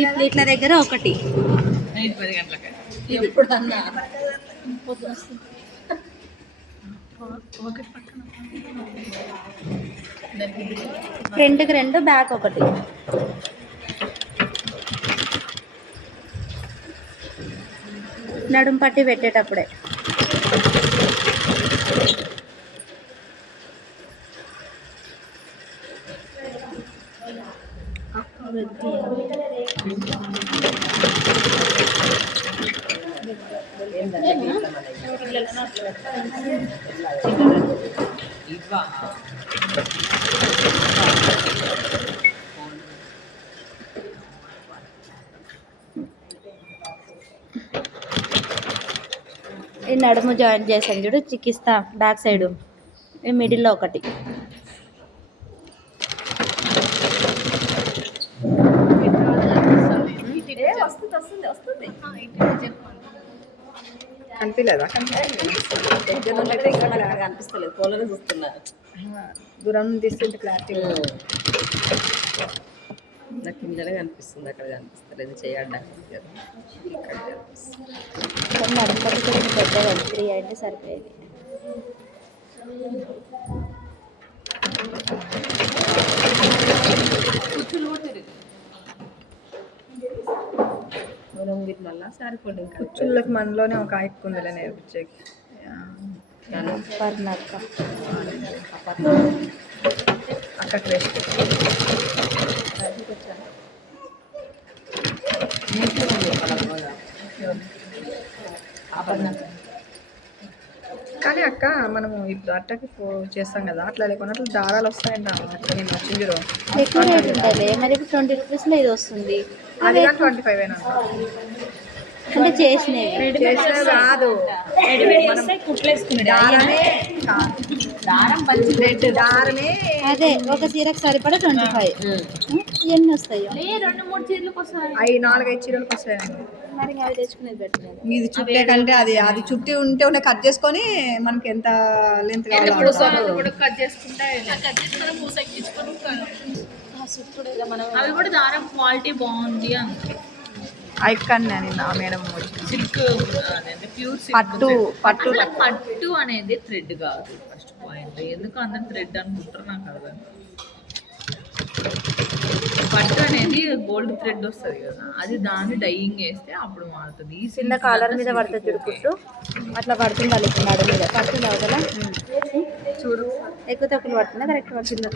ఈ ప్లేట్ల దగ్గర ఒకటి 10 గంటలకి ఎప్పుడన్నా ఫ్రంట్కి 2 బ్యాక్ ఒకటి. నడుం పట్టి పెట్టేటప్పుడే ఈ నడుము జాయిన్ చేసాను చూడు, చికిస్తా బ్యాక్ సైడ్ ఈ మిడిల్లో ఒకటి. కనిపించలేదా? కనిపిస్తలేదు, కోళ్ళని చూస్తున్నా. దూరం తీస్తుంటే క్లారిటీ నాకు కిందనే కనిపిస్తుంది, అక్కడ కనిపిస్తలేదు. చేయడానికి నడుపడి కొంచెం పెద్దగా 3 అంటే సరిపోయేది. మళ్ళా సరిపోయింది. కుచ్చుళ్ళకి మనలోనే ఒక ఎక్కువ ఉందిలే నేర్పించేకి. అక్కడ వేస్ట్ కానీ అక్క మనము ఇప్పుడు అట్టకి చేస్తాం కదా, అట్లా లేకుండా అట్లా దారాలు వస్తాయంట. అట్లా నేను వచ్చింది ఎక్కువ రేట్ ఉంటుంది. మరి ఇప్పుడు 20 రూపీస్లో ఇది వస్తుంది. అది కానీ 25 అయినా అంటే చేసినవి కాదు. అదే ఒక చీరకు సరిపడా 25. ఎన్ని వస్తాయో? 2-3 చీరలకు వస్తాయి. 4-5 చీరలకు వస్తాయి. మరి అవి తెచ్చుకునేది బెటర్. ఇది చుట్టే కంటే అది చుట్టి ఉంటే కట్ చేసుకొని మనకి ఎంత లెంత్ కావాలో కట్ చేసుకుంటే అవి కూడా దారం క్వాలిటీ బాగుంది అంతే. ఐకాన్ నేను ఆ మేడం సిల్క్ ప్యూర్ పట్టు అనేది థ్రెడ్ కాదు. ఫస్ట్ పాయింట్ ఎందుకు అందరు థ్రెడ్ అనుకుంటారు నాకు అర్థం. పట్టు అనేది గోల్డ్ థ్రెడ్ వస్తుంది కదా, అది దాన్ని డైయింగ్ వేస్తే అప్పుడు మారుతుంది. ఈ చిన్న కాలర్ మీద పడుతుంది చుడుకుంటూ అట్లా పడుతుంది. వాళ్ళు ఇప్పుడు నడు మీద పడుతుంది అవతల చూడు, ఎక్కువ తక్కువ పడుతుందా? కరెక్ట్ పడుతుంది.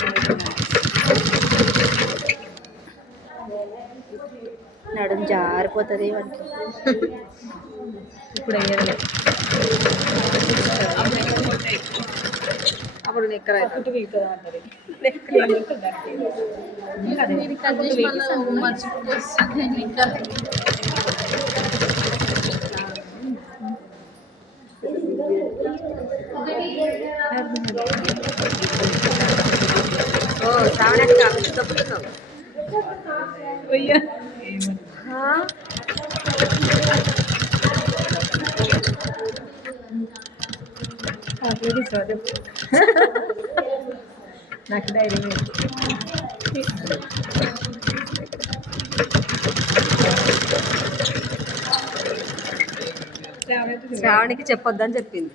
నడుము జారిపోతుంది వానికి. ఇప్పుడు అయ్యేది అప్పుడు నెక్కర నాకు డైరీ శ్రావణికి చెప్పొద్దని చెప్పింది.